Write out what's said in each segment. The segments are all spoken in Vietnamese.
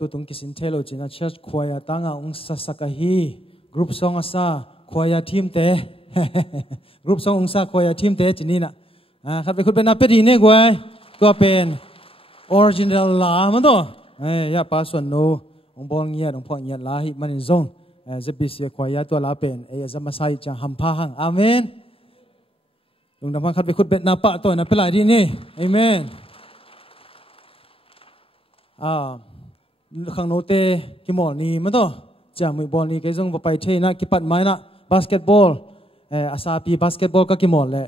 tu tung kisin thelo china church choir tanga ung sasakahi group song asa choir team te group song ung sa choir team te chini na khat be khut be na pe di ne gwai to pen original la ma to ya pa Suan no ong bol ngia ong pho ngia la hi manin zone ZBCM choir to la pen zama sai cha ham pha hang amen Lungdam khat be khut be na pa to na pe lai di ni amen khang no te ki mol ni ma to cha mui bol ni ke jong ba pai the na ki pat mai na basketball asa pi basketball ka ki mol le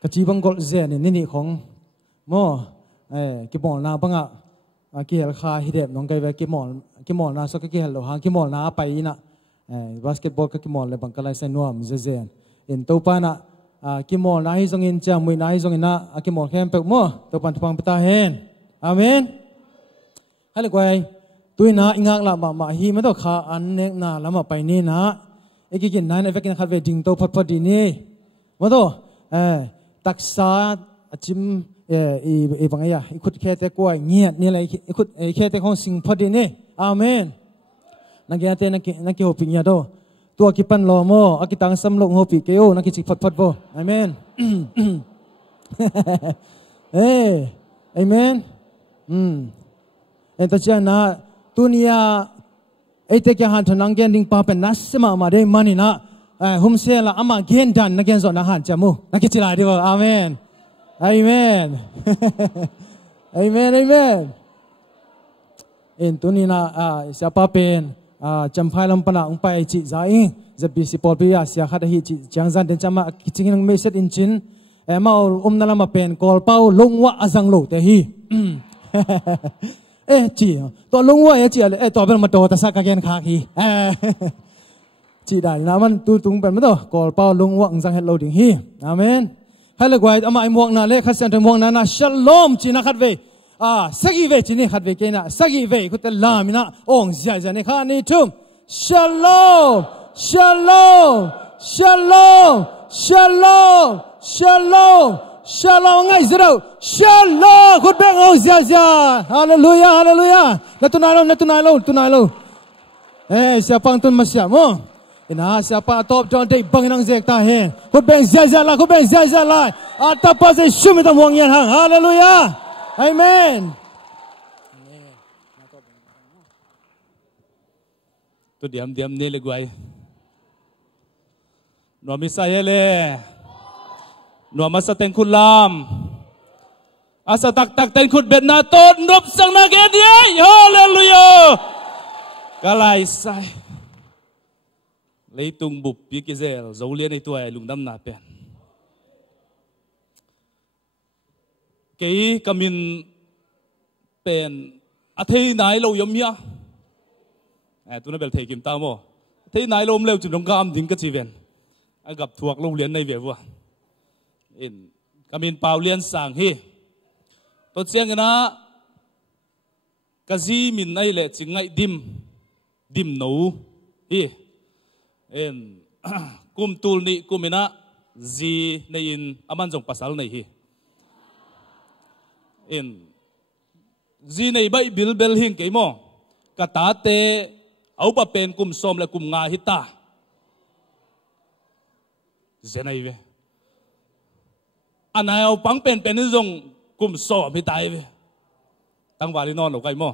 ka chi bang gol ze ni ni khong mo ki mol na banga ki hel kha hi dep nong kai ba ki mol na so ka ki hel lo ha ki mol na pai na basketball ka ki mol le bang ka lai sai nuam ze zen in to pa na ki mol na hi jong in cha mui na hi jong ina ki mol khem pe mo to pan thpang pata hen amen hale kwai tuina ingak la ma hi ma to kha an nek na lama pai ni na ekikin nan avekin khat ve ding to phat phat di ni ma to taksa achim e bangaya ikut khete kwai ngiat ni lai ikut khete khong sing phat di ni amen nagya te na ki hoping ya do tua ki pan lo mo akitang sam lo hopi ke o na ki chik phat phat bo amen amen enta cha na tunia ete ke han thanang gen ding pa pen nasma ma de mani na hum se la ama gen dan na gen zo na han chamu na ki chila de bo amen amen amen amen en tunina sa pa pen cham phai lam pana ung pai chi za in ZBC polpia sia khat hi chi chang zan den chama kiching message in chin ma na lama pen kol pau lungwa azang lo te hi chi to lungwa ya chi ale to bel ma to ta sa ka gen kha hi chi dai na man tu tung pen ma to kol pau lungwa azang het lo ding hi amen hale gwai ama ai muak na le khat san muak na shalom chi na khat ve sagi ve chi ni khat ve ke na sagi ve ku te la mi na ong zia zia ne kha ni thum shalom shalom shalom shalom shalom shalom ngai zero shalom khut beng ong zia zia hallelujah hallelujah na tunai lo siapa tun masya mo ina siapa top don dei bang nang zek ta hen khut beng zia zia la atapa se shumi ta muang yan hang hallelujah amen tu diam ne le guai no mi sa ele no ma sa ten kulam asa tak ten khut bet na tot nop sang na ge dia hallelujah kalai sai leitung bup pi ki zel zolian ai tuai lungdam na pen cái kamin pen athei nai lo yom ya tu na bel thei kim ta mo thei nai lom leu chu dong gam ding ka chi ven a gap thuak lo lian nei ve wa in kamin pau lian sang hi to chiang na kazi min nai le chingai dim no hi en kum tul ni kumina zi nei in aman jong pasal nei hi in zi nei bai bil bel hing ke mo kata te au pa pen kum som le kum nga hita zenai ve anai au pang pen zong kum so bi tai ve tang wa li non lo kai mo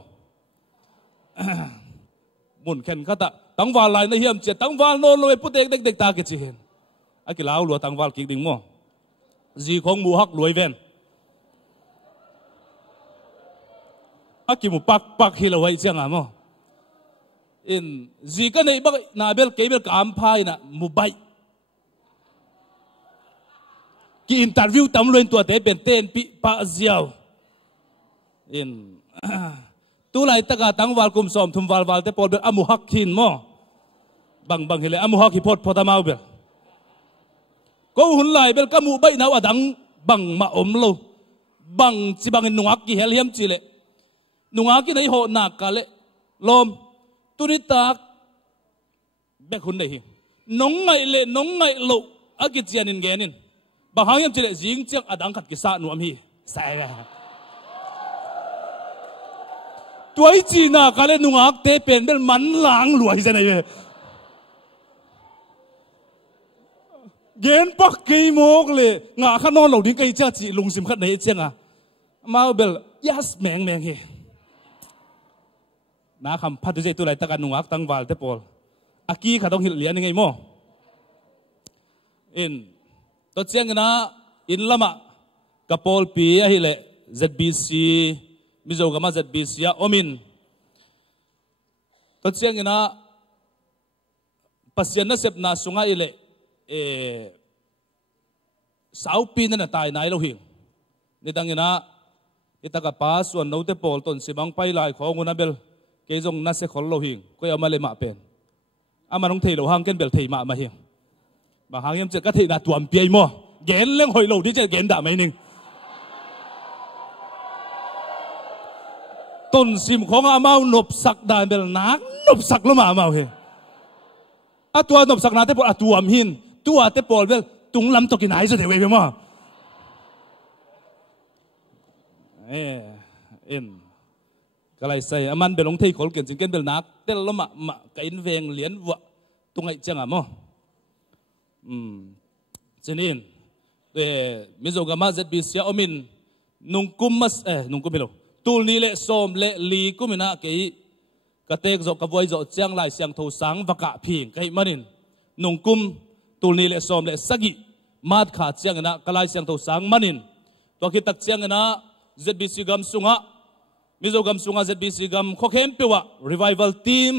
mun khen khata tang wa lai na hiam che tang wa non lo pu dek ta ke chi hen akilau lo tang wa ki ding mo zi khong mu hak loi ven akimu pak hi lo wai chang amo in zi ka nei bak na bel ke bel kam phai na mu bai ki interview tam loin tua te ben ten pi pa ziaw in tu lai taka tang wal kum som thum wal te pol bel amu hak hin mo bang hele amu hak hi pot potamaw bel ko hun lai bel kamu bai naw adang bang ma om lo bang chi bang in nuak ki hel hiam chi le nunga ki nei ho na kale lom tunitak bek hun nei hi nong ngai lo agi chian in genin ba hang yam chile jing chek adang khat ki sa nu am hi sai tuổi chỉ na cái lên nung ác tế bền bên mắn láng lùi ra này về gen bắc cây mốc lệ ngã khăn non lầu đi cây cha chỉ lùng sim khát đấy chăng à mau bel yes mèng mèng hi na kham phát dây tu lại ta nung ác tăng vào tế pol aki khát đông hiện liền ngay mo in tot chăng na in lama kapol pi a hi lệ ZBC mizo gama ZBC a omin tot chăng na pasien na sep na sunga ile sáu pin na tai nai lo hi ni dangina itaka pa suan no te pol ton sibang pai lai kho nguna bel ke jong na se khol lo hi ko amale ma pen ama nong thei lo hang ken bel thei ma ma hi ba hang yam che ka thei na tuam pi mo gen leng hoi lo di che gen da mai ning ton sim khong amau nop sak dan bel nak nop sak lo ma mau hi atua nop sak na te pol atuam hin tua te pol bel tung lam to kinai so de we mo in kalai sai aman belong thei khol ken jing ken bel nak tel lo ma ka in veng lian wa tungai changa mo chenin de mizogama ZBC omin nungkum mas nungkum belo tul ni le som le li kumina ke katek zo ka voi zo chang lai siang tho sang vaka phing kai manin nungkum tul ni le som le sagi mat kha chiang na kalai siang tho sang manin to ki tak chiang na ZBC gam sunga mizo gam sunga ZBC gam khokhem pewa revival team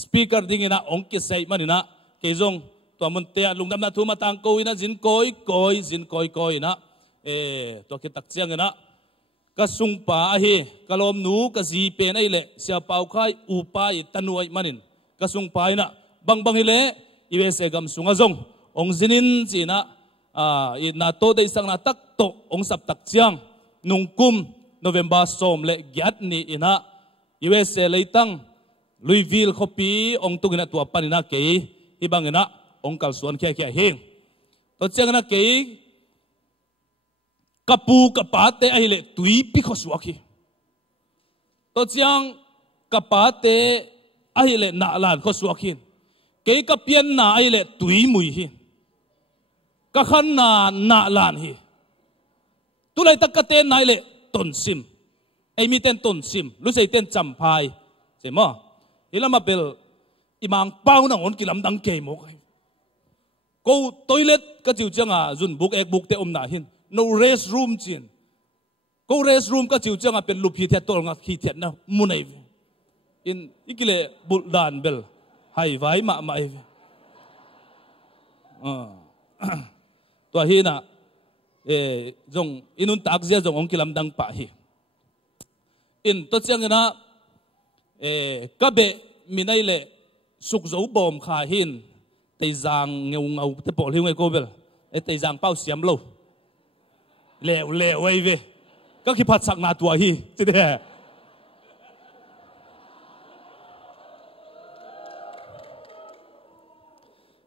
speaker dingina ongki sai manina kejong to mun te lungdam na thuma tang ko ina jin koi na to ki tak chiang na ka sung pa hi kalom nu ka ji pen ai le sia pau khai u pa I tanuai manin ka sung pa ina bang bang ile iwe se gam sunga jong ong jinin china I na to dei sang na tak to ong sap tak chiang nungkum November som le gyat ni ina iwe se leitang Louisville khopi ong tugina tua panina ke ibangina ong kal suan kya kya hing to chiang na ke kapu kapate ahile tui pi khoswaki to chiang kapate ahile na lan khoswaki ke kapian na ahile tui mui hi ka khan na lan hi tulai takate na ahile ton sim ai mi ten ton sim lu sei ten champhai chemo ilama bel imang pau na on kilam dang ke mo kai ko toilet ka chiu changa jun book ek book te na hin no rest room chin ko rest room ka chiu changa pen lup hi the tol nga khi thiat na munai in ikile bul dan bel hai vai ma mai to hi na jong inun tak zia jong ong kilam dang pa hi in to chang na ka be minai le suk zo bom kha hin tei jang ngeu te pol hi ngai ko bel tei jang pau siam lo leo ai về các khi phát sắc na tua hi thế đấy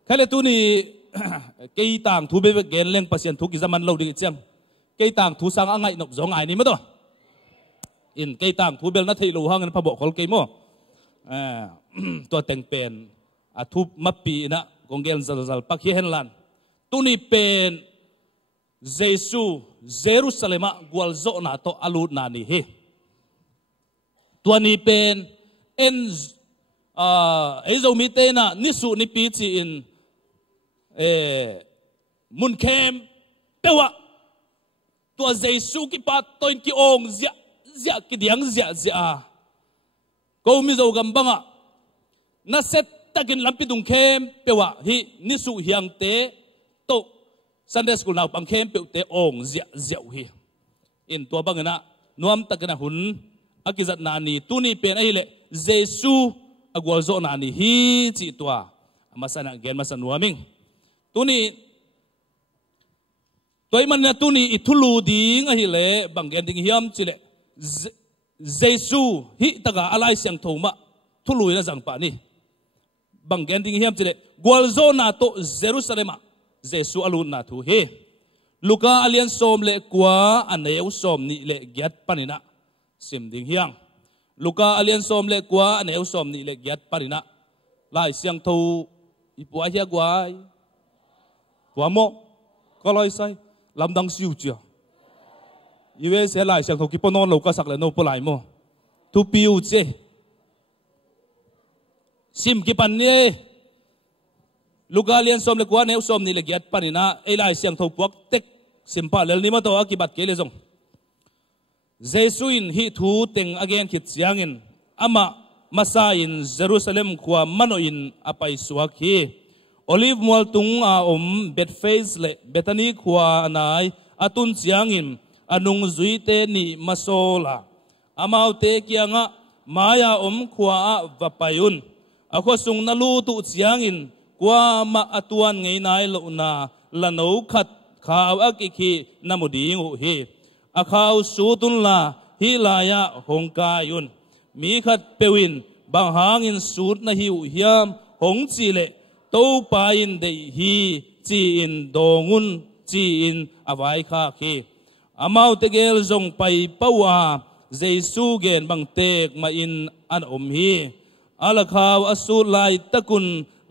cái này tu ni cây tàng thu bê gen lên pasien thu cái zaman lâu đi chăng cây tàng thu sang anh ngại nộp gió ngại ní mất rồi in cây tàng thu bê nó thấy lâu hăng nó bộ khol cây mo tua teng pen thu map pi na con gen zal pak hi hen lan tu ni pen Jesu Jerusalem gwal zo na to alu na ni he tuani pen en ezo mi te na nisu ni pi chi in mun kem pewa to Jesu ki pa toin ki ong zia ki diang zia ko mi zo gam banga na set takin lampi dung kem pewa hi nisu hiang te to Sunday school nào bằng khem biểu tế ong dẹo hi in tua bằng na nuam takna hun akizat nani tuni pen ai le Jesu agwal zo nani hi chi tua masana gen masan nuaming tuni toy man na tuni ithulu ding a hi le bang gen ding hiam chi le Jesu hi taga alai siang thoma thulu na jang pa ni bang gen ding hiam chi le gwal zo na to Jerusalem Jesu alun na thu he Luka alian som le kwa aneu som ni le gyat panina sim ding hiang Luka alian som le kwa aneu som ni le giat parina lai siang tho ipua hia gwai puamo koloi sai lamdang siu chia iwe se lai siang tho ki ponon lo ka sak le no polai mo tu piu che sim ki pan ne Luka alian som le kwa aneu som ni le giat parina e lai siang tho puak tek simpa lel ni ma to akibat ke le zong Jesuin hi thu teng again khit chiangin ama masain Jerusalem kwa manoin apai suak hi olive mual tung a Bethphage le Bethany kwa anai atun chiangin anung zuite ni masola amaute kianga maya kwa vapayun akho sung nalu tu chiangin kwa ma atuan ngei nai lo na lano khat khaw akiki namuding hi akhaw sutun la hilaya hongkayun mi khat pewin bang hangin sut na hiu hiam hong chi le to pa in de hi chi in dongun chi in awai kha khi amau te gel zong pai pawa jesu gen bang tek ma in an hi alakhaw asu lai takun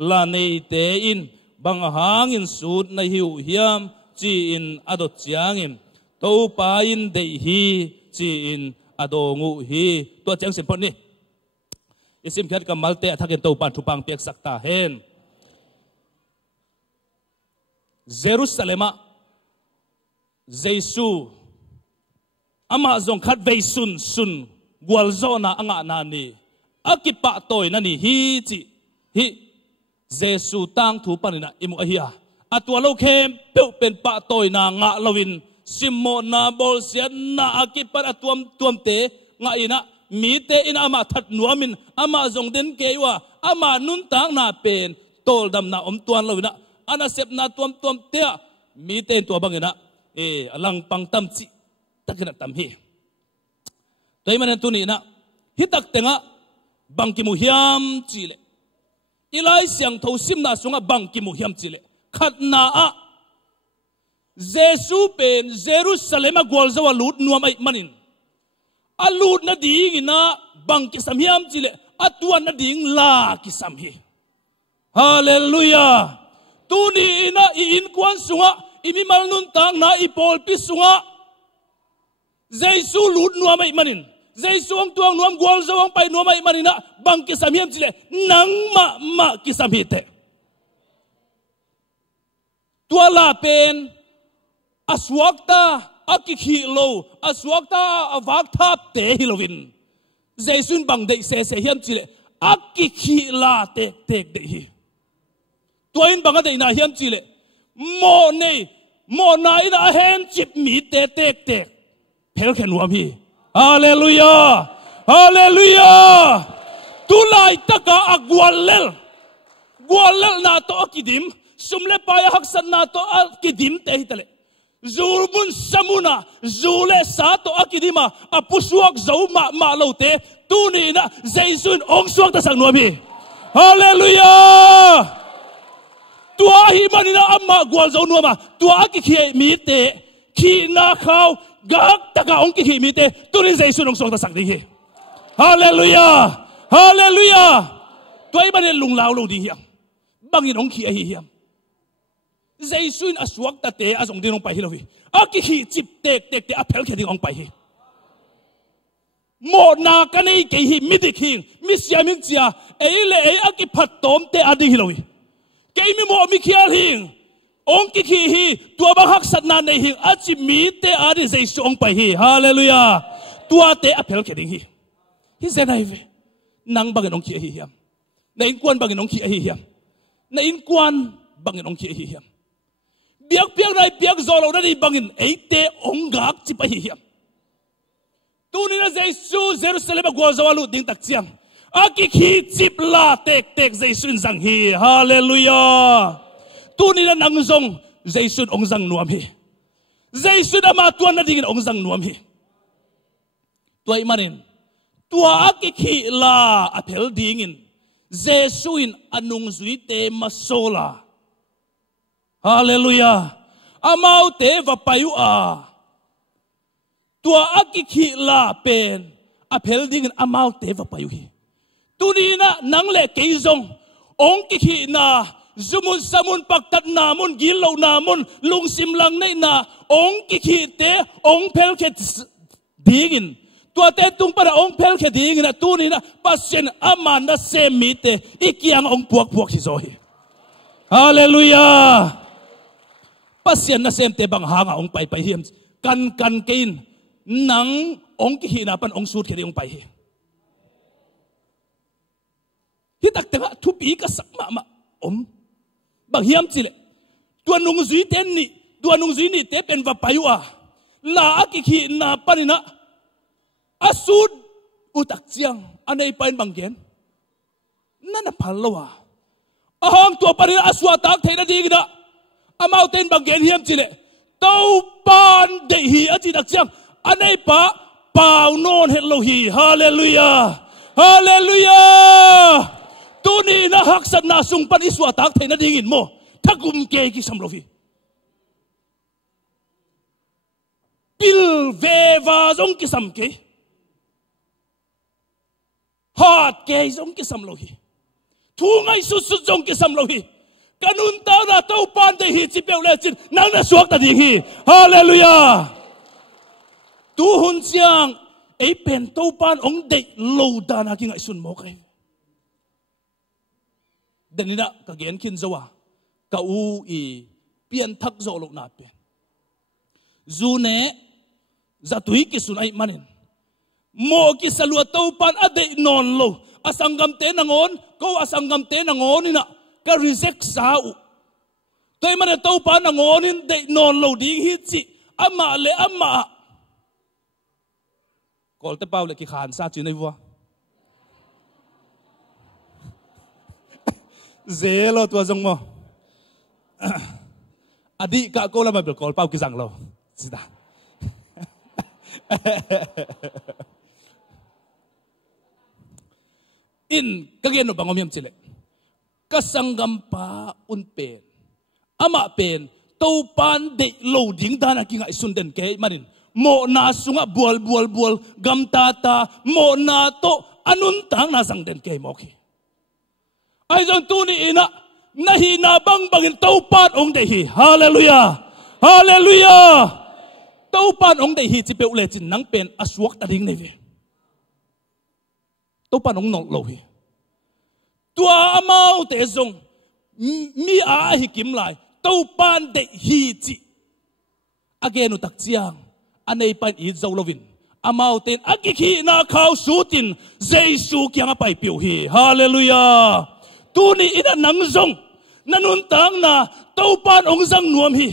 la nei te in bang hangin sut na hiu hiam chi in adot chiangin to pa in de hi chi in adongu hi to chang sim pon ni isim khat kamal te thakin to pan thupang pek sakta hen Jerusalema Jesu ama zong khat vei sun gwalzona anga na ni akipa toy na ni hi chi hi Jesu tang thu panina imu ahia atwa lo khem pe pen pa toy na nga lowin simmo na bol sian na akipat atuam te nga ina mi te in ama that nuamin ama zong den kewa ama nun tang na pen tol dam na tuan lowina ana sep na tuam te mi te to bangina alang pang tam chi takina tam hi toy man tu ni na hitak tenga bangki mu hiam chi le ilai siang tho sim na sunga bangki mu hiam chi le khat na a Jesu pen Jerusalem a gwal zawa lut nuam ai manin a lut na ding ina bang ki samhiam chile atuan na ding la ki samhi hallelujah tuni ina in kwan sunga imi malnun tang na ipol pi sunga Jesu lut nuam ai manin Jesu ang tuang nuam gwal zawang pai nuam ai manina bang ki samhiam chile nang ma ki samhi te tuala pen aswakta akikhi lo aswakta awak thap te hilovin Jesun bang de se hiam chile akikhi la tek de hi toin bang de na hiam chile mo na ina hen chip mi te tek phel khen wam hi hallelujah tulai taka agwalel na to akidim sumle paya haksan na to akidim te hitale Zulbun samuna zule sato akidima apusuak zau ma lote tuni na Jesun ong suak ta sang nuami hallelujah tua hi manina amma gwal zau nuama tua akikhi mi te khi na khaw gak taka ong ki mi te tuni Jesun ong suak ta sang ding hi hallelujah toy bane lunglaw lo di hiam bangin ong khi hi hiam Jesuin aswak ta te azong dinong pai hilowi akikhi chip tek a phel kheding ong pai hi mo na kanei ke hi midiking misyamin chia eile akiphat tom te adi hilowi keimi mo mi khial hing ong kikhi hi tua bang hak sat na nei hing achi mi te adi Jesu ong pai hi hallelujah tua te a phel kheding hi zenai ve nang bangin ong khi hi hiam na in kwan bangin ong khi hi hiam na in kwan bangin ong khi hi hiam biak nai biak zolo na ni bangin eite ongak chi pa hi hiam tu ni na Jesu Jerusalem gwal zawalu ding tak chiam akikhi chip la tek Jesu zang hi hallelujah tu ni na nang zong Jesu ong zang nuam hi Jesu ama tuan na ding ong zang nuam hi tuai manin tua akikhi la aphel dingin Jesu in anung zui te masola hallelujah amau te vapayu tua akikhi la pen a phel ding amau te va payu hi tuni na nang le ke zong ong ki khi na zumun samun paktat na mun gilo na mun lungsim lang nei na ong ki khi te ong phel khe dingin tua te tung para ong phel khe dingin na tuni na pasien aman na semi te ikiang ong puak puak hi zo hi hallelujah pasien na sem te bang hanga ong pai pai hiam kan kein nang ong ki hi na pan ong sut khe ong pai hi hi tak tanga thu pi ka sak ma bang hiam chile tua nung zui ten ni tua nung zui ni te pen va payu a la ki khi na panina asud utak chiang anei pain bang gen nana phalawa ahang tua panina aswa tak theina ding da amau ten bang gen hiam chile tau pan de hi achi tak chiang anei pa pau non hello hi hallelujah hallelujah tuni na haksat na sung pan iswa tak theina dingin mo thagum ke ki samlohi pil ve va zong ki sam ke hat ke zong ki samlohi thu ngai su su zong ki samlohi kanun ta na tau pan de hi chi peu le chin nang na suak ta ding hi hallelujah tu hun chiang ei pen tau pan ong de lo da na ki ngai sun mo kai denina ka gen kin zawa ka u i pian thak zo lo na pe zu ne zatui ki sun ai manin mo ki salua to pan ade non lo asangam te nangon ko asangam te nangon ina ka reject sa u toy man to pan nangon in de non lo ding hi chi ama le ama kol te pau le ki khan sa chi nei wa zelo tua zong mo adi ka ko la ma bil kol pau ki sang lo sida in kagyan no bangom yam chile kasangam pa un pen ama pen to pan de lo ding dana ki ngai sun den ke manin mo na sunga bual gam ta mo na to anun tang na sang den ke mo ki ai jong tu ni ina nahi na bang bangin to pan ong de hi hallelujah hallelujah to pan ong de hi chi pe le chin nang pen aswak ta ding nei ve to pan ong nong lo hi tua amau te zong mi a hi kim lai to pan de hi chi again tak chiang anei pan i zo lovin amau ten akiki na khau sutin jesu kyang pai piu hi hallelujah tu ni ina nang zong nanun tang na to pan ong zang nuam hi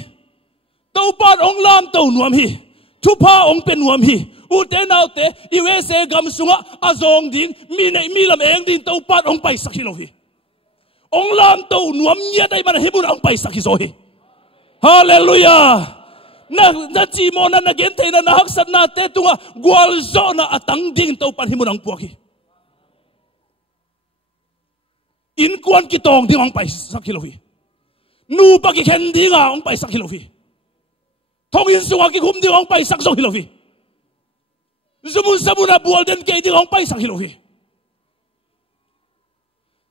to pan ong lam to nuam hi THUPHA ong pen nuam hi u te nau te USA gam sunga azong ding mi nei mi lam eng din to pan ong pai sak hi lo hi ong lam to nuam nya dai man hebun ong pai sak hi zo hi hallelujah na chi mo na gen the na hak sat na te tunga gwal zo na atang ding to pan himun ang puak hi in kwan ki tong ding ong pai sak hi lo hi nu pa ki khen ding a ong pai sak hi lo hi thong in sunga ki khum ding ong pai sak zo hi lo hi zumun sabuna bual den ke ding ong pai sak hi lo hi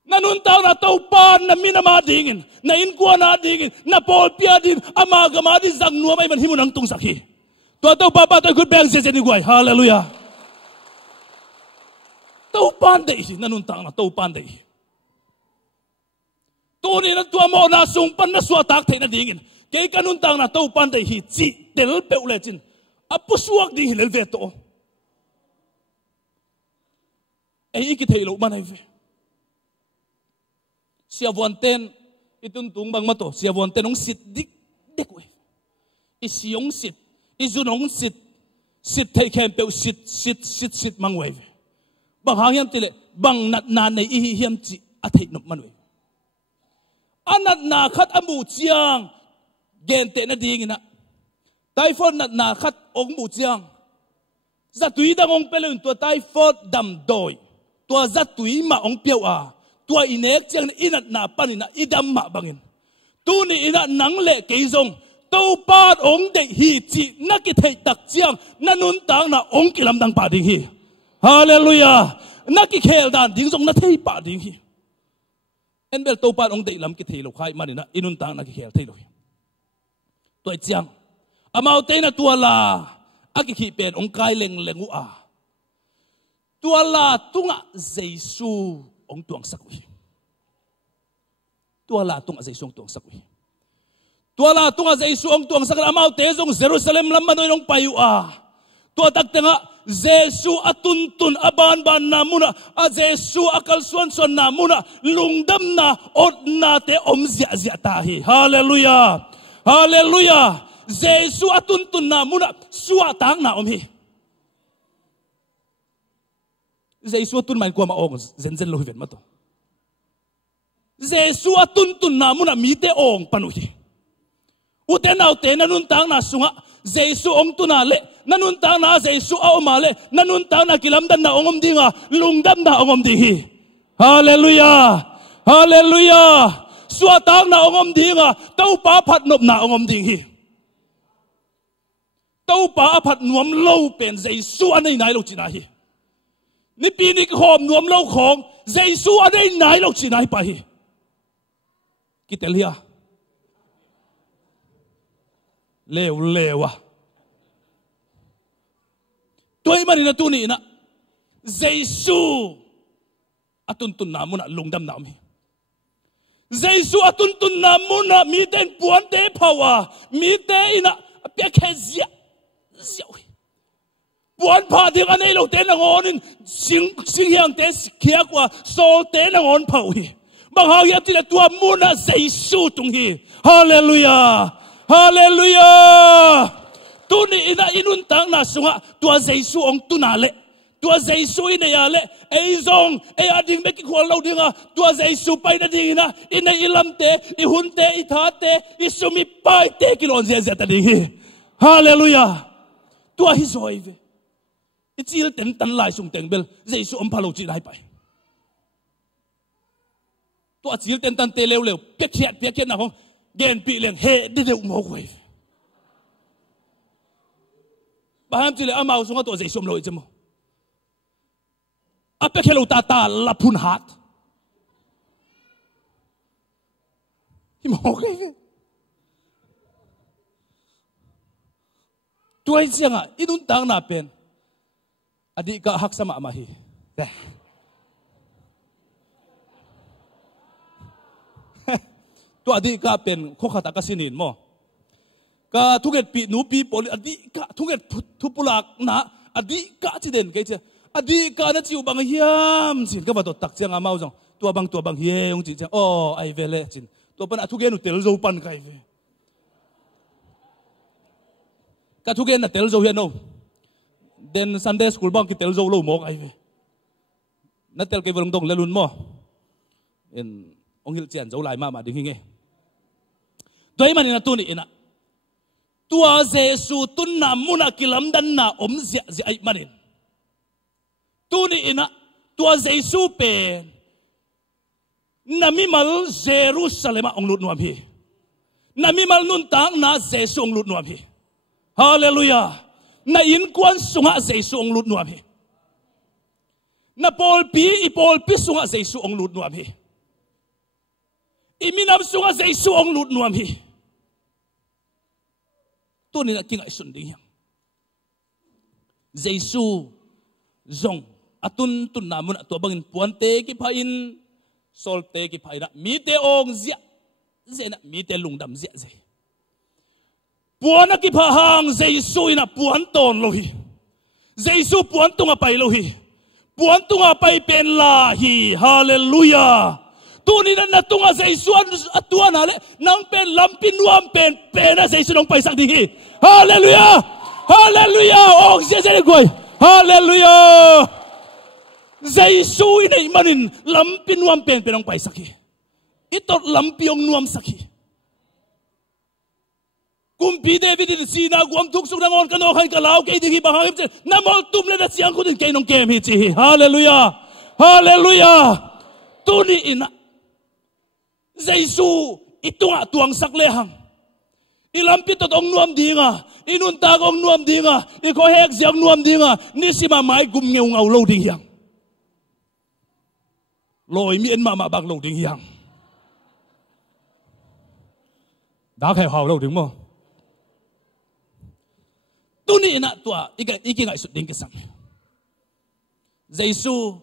nanun taw na to pan na minama dingin na in kwa na dingin na pol pia din ama gama di zang nuam ai man himun ang tung sakhi to papa to good bang se ni guai hallelujah to pan de nanun taw na to pan de to ni na tua mo na sung pan na suwa tak the na dingin ke kanun taw na to pan de hi chi tel pe ule chin apusuak ding hilel ve to ai ki thelo manai ve sia vonten itun tung bang mato sia vonten ong sit dik dek we isiong sit izunong sit thai khem pe sit mang we bang hangyam tile bang nat na nei hi hiam chi a thai nop man we anat na khat amu chiang gen te na ding ina typhoid nat na khat ong mu chiang zatui dang ong pelun to typhoid dam doi to zatui ma ong piau a tua inek chiang inat na panina idam ma bangin tu ni ina nang le ke zong to pat ong de hi chi na ki thei tak chiang nanun tang na ong kilam dang pa ding hi hallelujah na ki khel dan ding jong na thei pa ding hi en bel to pan ong dei lam ki thei lo khai mani na inun tang na ki khel thei lo toi chiang amau te na tuala aki khi pen ong kai leng lengu a tuala tunga jesu ong tuang sakui tuala tunga jesu ong tuang sakui tuala tunga jesu ong tuang sakra amau te jong Jerusalem lam manoi ong payu a tua tak tenga jesu atuntun aban ban namuna a jesu akal suan suan namuna lungdam na od na te om zia zia ta hi hallelujah hallelujah jesu atuntun namuna suwa tang na om hi jesu atun man ko ma ong zen zen lo hi vet ma to jesu atuntun namuna mi te ong panu hi uten au te nanun tang na sunga jesu ong tuna le nanun tang na jesu a oma le nanun tang na kilam dan na ongom dinga lungdam na ongom ding hi hallelujah hallelujah suwa tang na ongom dinga tau pa phat nop na ongom ding hi tau pa phat nuam lo pen jesu anei nai lo china hi ni pi ni khom nuam lo khong jesu anei nai lo china hi pa hi kitelia leo lewa toi mari na tu ni na jesu atuntun namuna lungdam nam hi jesu atuntun namuna mi ten puan te phawa mi te ina apia khezia ziau puan pha ding anei lo te na ngonin sing hiang te khia kwa sol te na ngon phau hi bang ha ya ti la tua muna jesu tung hi hallelujah hallelujah tu ni ina inun tang na sunga tua jesu ong tu na le tua jesu ina ya le ei zong ei ading me ki khol lo dinga tua jesu pai na ding ina ina ilam te I hunte I tha te I sumi pai te kilon zia zia ta ding hi hallelujah tua hi zoi ve I chil ten tan lai sung teng bel jesu om phalo chi lai pai tua chil ten tan te leu leu pe khiat na hong gen pi leng he de de mo khoi baham chile amau sunga to jesu om loi chemo ape khelo ta lapun hat hi mo khoi tuai chianga inun tang na pen adi ka hak sama ma hi to adi ka pen kho khata ka sinin mo ka thuget pi nu pi poli adi ka thuget thupulak na adi ka chiden ke che adi ka na chiu bang hiam chin ka ba to tak changa mau jong tua bang hieng chi chang o ai vele chin to pan athugen nu tel zo pan kai ve ka thugen na tel zo hian no then Sunday school bang ki tel zo lo mo kai ve na tel ke volong dong lelun mo en ong hil chian zo lai ma ding hinge doi mani na tu ni ina tua jesu tun na muna kilam dan na om zia zia ai manin tu ni ina tua jesu pen nami mal Jerusalem ong lut nuam hi nami mal nun tang na jesu ong lut nuam hi hallelujah na in kwan sunga jesu ong lut nuam hi na pol pi sunga jesu ong lut nuam hi iminam sunga jesu ong lut nuam hi tu ni na kinga sun ding hiam jesu zong atun tun namun to bangin puan te ki phain sol te ki phaina mi te ong zia zena mi te lungdam zia ze puan ki pha hang jesu ina puan ton lo hi jesu puan tunga pai lo hi puan tunga pai pen la hi hallelujah tu ni na tunga jesu atua na le nang pen lampin nuam pen na jesu nong pai sak ding hi hallelujah hallelujah ong zia zia goi hallelujah jesu ina manin lampin nuam pen nong pai sak hi itot lampiong nuam sak hi kumpi David in sina guam tuk sung nangon kano khan kalaw kay dingi bahangim chen namol tum le na siang ko din kay nong kem hi chi hallelujah hallelujah tuni ina jesu itunga tuang sak le hang ilampit tot ong nuam dinga inun tag ong nuam dinga I ko hek ziang nuam dinga ni sima mai gum ngeu ngau lo ding hiang loi mi en ma bak lo ding hiang đã khai hào lâu đúng không? Tu ni na tua iki ngai sut ding ke sam. Jesu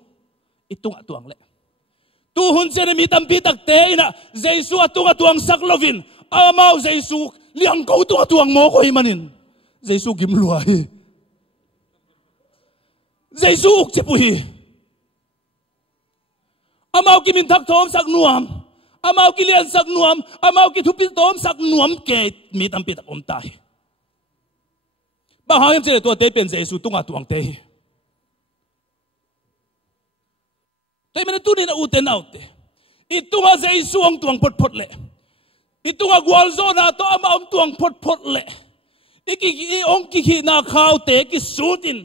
itung atuang le. Tu hun chen mi tam pi tak te ina Jesu atuang sak lovin. Amau Jesu liang ko tu atuang mo ko himanin. Jesu gim luai. Jesu uk che pu hi. Amau kimin thak thom sak nuam. Amau ki lian sak nuam, amau ki thupi tom sak nuam ke mi tam pi tak om tai. Ba hang che to te pen Jesu tunga tuang te. Te men tu ni na uten out te. Itunga Jesu ang tuang pot pot le. Itunga gwal zo na to amau tuang pot pot le. Iki ong ki na khao te ki sutin.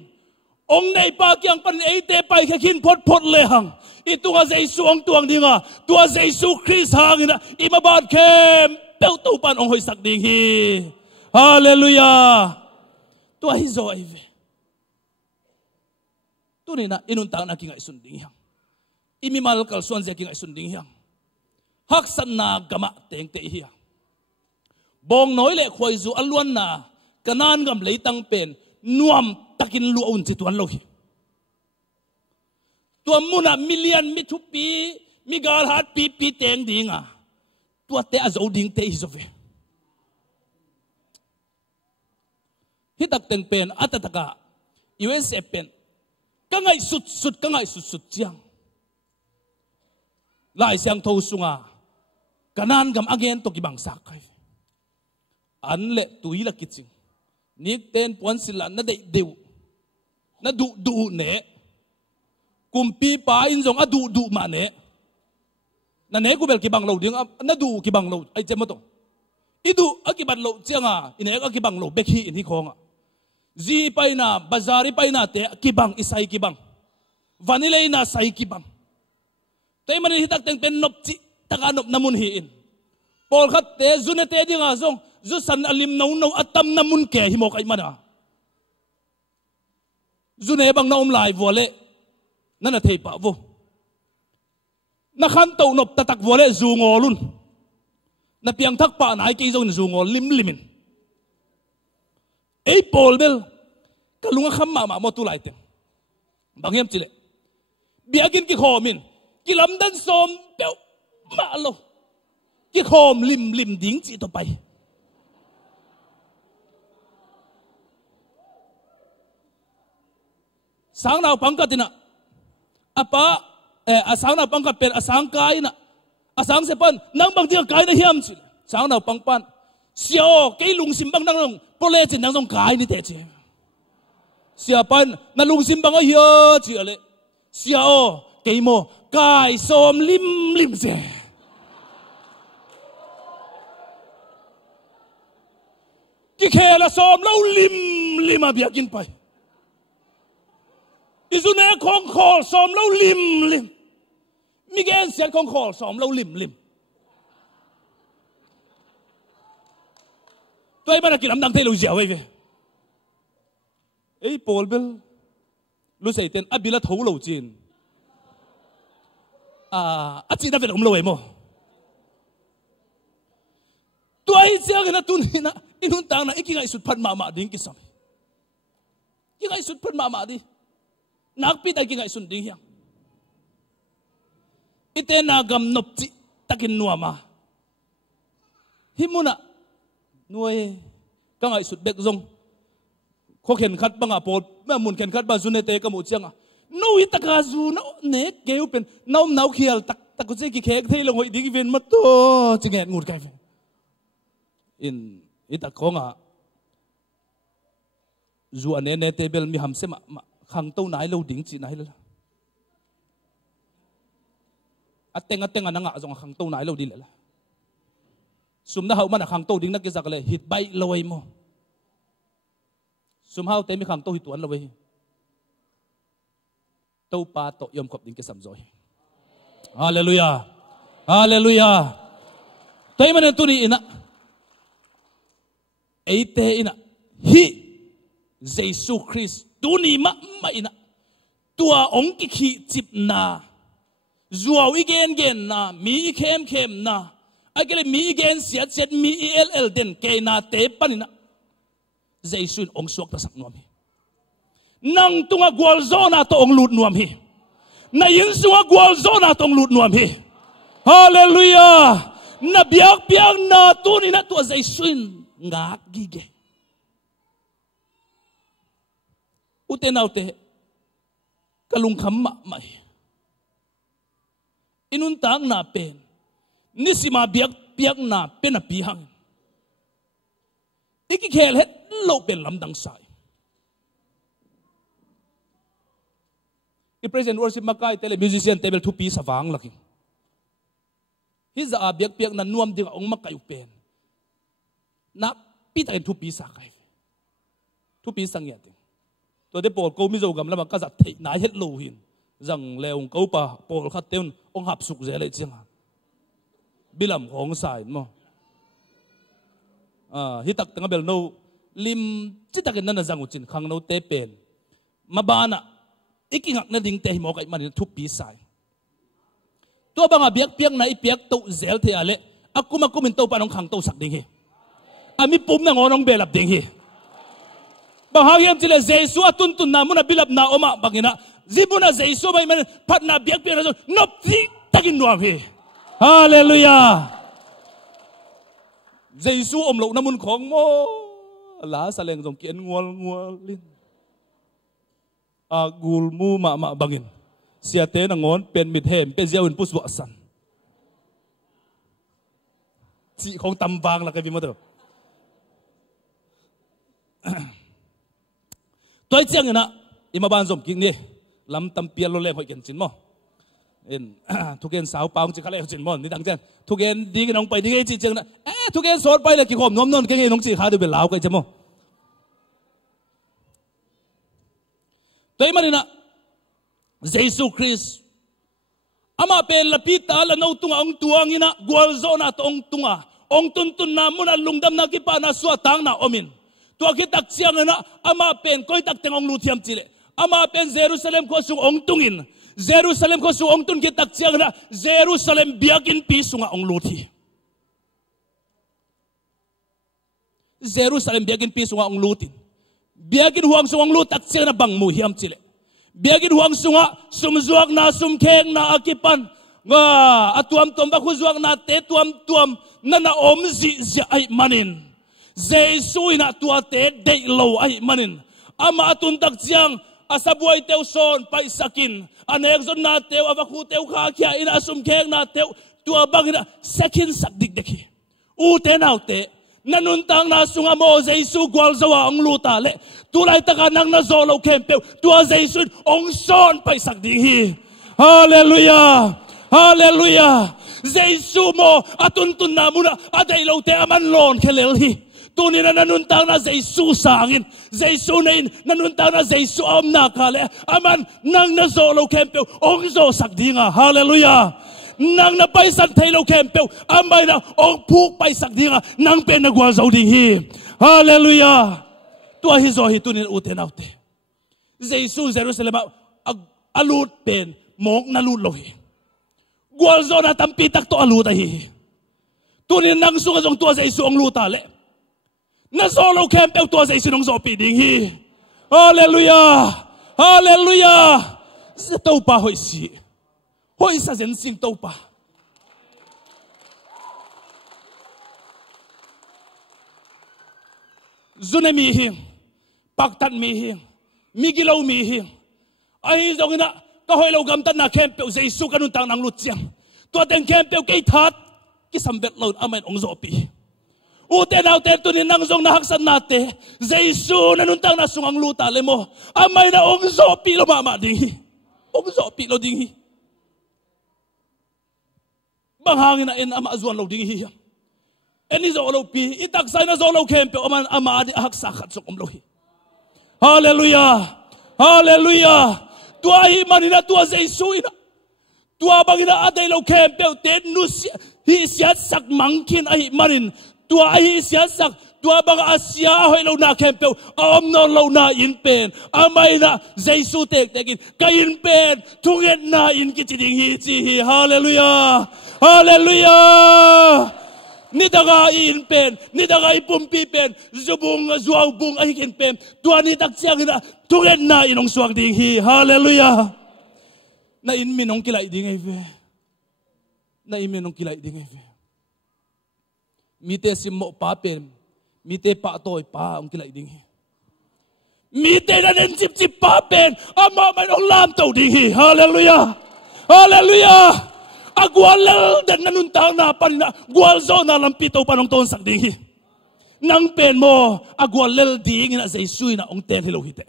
Ong nei pa kyang pan ei te pai khin pot pot le hang. Itu nga Jesu ang tuang dinga. Tua Jesu Christ hangina. Imabad kem. Pewtupan ong hoy sak ding hi. Hallelujah. Tua hizo aive. Tu ni na inuntang na kinga isunding hang. Imimal kal suan ze kinga isunding hang. Haksan na gama teng te hi. Bong noi le khoi zu alwan na kanan gam leitang pen nuam takin luon si tuan lo hi. Tua muna million mi thupi mi gal hat pi teng dinga tua te azo ding te izove hitak teng pen atataka USA pen kangai sut kangai sut chiang lai siang tho sunga kanan gam again to kibang sakai anle tuila kiching nik ten pon sila na deu na du ne kumpi pa in zong adu ma ne na ne ku bel ki bang lo ding na du ki bang lo ai chem to idu akiban lo chianga ine akibang lo bekhi in hi khonga zi paina bazari paina te ki bang isai ki bang vanile na sai ki bang te mani hitak teng pen nop chi taka nop namun hi in pol khat te zune te dinga zong zu san alim no atam namun ke hi mo kai mana zune bang na lai vole nana thei pa vo na khan to nop tatak vole zu ngolun na piang thak pa nai ki zong zu ngol limin ei pol bel kalunga khamma ma mo tu lai te bangem chile biagin ki khomin ki lamdan som peu ma lo ki khom lim ding chi to pai sang naw pangkatina apa asang na pangkat pen asang kai na asang sepan nang bang dia kai na hiam chi sang na pangpan sio ke lung sim bang nang pole chin nang song kai ni te che sia pan na lung sim bang a hia chi ale sio ke mo kai som lim se ki khela som lo lim a biakin pai izune kong khol som lo lim migen sian kong khol som lo lim toy bana kilam dang thelo jiaw ve ei pol bel lu sei ten abila tho lo chin a chi da ve om lo e mo toy siang na tun na inun tang na ikingai sut phat ma ding ki sam ikingai sut phat ma di nakpi ta kingai sun ding hiang ite na gam nop chi takin nuama himuna nuai kangai sut bek zong kho khen khat banga pot ma mun khen khat ba zune te ka mu changa no itaka zu no ne geu pen nom nau khial tak ku che ki khek thei lo ngoi ding ven ma to chinget ngut kai in ita khonga zu ane ne tebel mi ham se ma khang to nai lo ding chi nai la ateng ananga zong khang to nai lo di la sumna hau man khang to ding na ke zakale hit bai loi mo sum hau te mi khang to hi tuan loi to pa to yom khop ding ke sam zoi hallelujah toy man tu ni ina ấy thế ina hi Jesus Christ tu ni ma ina tua ong ki khi chip na zuaw igen na mi kem na agele mi igen siat mi ll den ke na te panina Jesus ong suak ta sak nuam hi nang tunga gwal zona to ong lut nuam hi na yin suwa gwal zona to ong lut nuam hi hallelujah na biak na tu ni na tu Jesus ngak gige utenaute kalung kham ma inun tang na pen nisima biak na pen na pi hang iki khel het lo pen lam dang sai i present worship makai tele musician table thu pi sawang laki hi za biak na nuam ding ong makai pen na pi ta thu pi sa kai thu pi sang ya tôi để Paul câu mi dầu gầm là bằng các giặc thị nái hết lù hin rằng leo câu pa Paul khát tên ông hạp sục dễ lại chiang bi làm khong sai mà hi tak tanga bel no lim chỉ tak nên là rằng một chuyện khang no te pen mà ba na iki ngak na ding te hi mo kai man thu pi sai tua bang biak na ipiak to zel the ale aku min to pa nong khang to sak ding hi ami pum na ngonong belap ding hi bahagian sila Jesus atun na muna bilab na oma bagina zibuna Jesus may man pat na biak na nop tagin nuam hi hallelujah Jesus omlo na mun khong mo la saleng jong kien ngol lin agul mu ma bangin siate na ngon pen mit hem pe ziawin puswa san chi khong tam wang la kai bi mo to tôi chẳng na ima ban zom king ni lam tam pial lo le hoi ken chin mo en thu gen sao paung chi khale chin mo ni dang chen thu gen di ke nong pai di ke chi chang na thu gen sor pai la ki khom nom non ke nge nong chi kha de be lao kai chamo tôi mani na Jesus Christ ama pe la pi ta la no tunga ong tuang ina gwal zona to ong tunga ong tun na muna lungdam na ki pa na suwa tang na omin tua ki tak siang na ama pen koi tak tengong lu thiam chile ama pen Jerusalem ko sung ong tungin Jerusalem ko sung ong tun ki tak siang na Jerusalem biakin pi sunga ong lu thi Jerusalem biakin pi sunga ong lu tin biakin huang sung ong lu tak siang na bang mu hiam chile biakin huang sunga sumzuak na sumkheng na akipan nga atuam tom ba khuzuak na te tuam na om zi ai manin Jesus ina tua te dei lo ai manin ama atun tak chiang asabuai teu son pai sakin anek zon na teu avakhu teu kha kya ina sum kheng na teu tua bangina sakin sak dik dekhi u te nau te nanun tang na sunga mo Jesus gwal zawa ang luta le tulai taka nang na zolo kempeu tua Jesus ong son pai sak dik hi hallelujah hallelujah Jesus mo atun na muna adai lo te aman lon khelel hi tunin na nanuntang na Jesus sangin Jesus na in nanuntang na Jesus am nakale aman nang na zolo kempeu ong zo sakdinga hallelujah nang na paisan thailo kempeu amay na ong phuk paisak dinga nang pen na gwal zo ding hi hallelujah tua hi zo hi tunin uten autte Jesus Jerusalem alut pen mok na lut lo hi gwal zo na tampi tak to alut hi tunin nang sunga jong tua Jesus ong luta le na solo camp eu tua Jesus nong zo pi ding hi hallelujah hallelujah se tau pa hoi si hoi sa zen sin tau pa zune mi hi paktan mi hi migilo mi hi ai zong na ka hoi lo gam tan na camp eu Jesus kanun tang nang lut chiang tua den camp eu ke that ki sambet lo amen ong zo pi uten out tu ni nang zong na haksan nate Jesus nanuntang na sungang luta le mo amay na ong zo pi lo mama ding ong zo pi lo ding hi bang hangin na en ama azuan lo ding hi eni zo lo pi itak sai na zo lo kempe oman ama adi haksa khat sok om lo hi hallelujah hallelujah tua hi manina tua Jesus ina tua bangina adai lo kempe ten nu hi siat sak mangkin ai manin tua ai siat sak tua bang Asia hoi lo na kem pe om non lo na in pen amai na Jesu tek tekin ka in pen thunget na in ki chi ding hi chi hallelujah hallelujah ni daga in pen ni daga ipum pi pen zubung zuaw bung ai ken pen tua ni tak chiang na thunget na inong suak ding hi hallelujah na in minong kilai ding ai ve na in minong kilai ding ai ve mi te sim mo pa pen mi te pa toy pa ong kilai ding hi mi te na nen chip chip pa pen ama mai ong lam to ding hi hallelujah hallelujah agwal dan nanun tang na pan na gwal zo na lampi to panong ton sak ding hi nang pen mo agwal lel ding na Jesu na ong ten hilo hite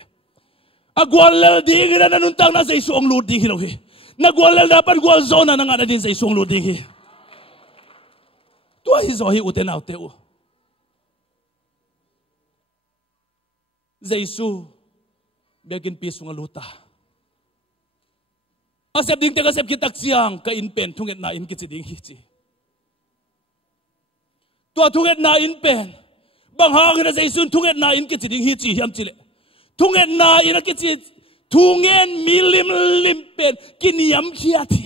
agwal lel ding na nanun tang na Jesu ong lu ding hilo hi nagwal lel na pan gwal zo na nga din Jesu ong lu ding hi tua hi zo hi uten au teu Jesu begin pisung luta asep ding te asep kitak siang ka in pen thunget na in ki chi ding hi chi tua thunget na in pen bang hang na Jesu thunget na in ki chi ding hi chi hiam chi le thunget na in ki chi thungen milim lim pen kiniam khia thi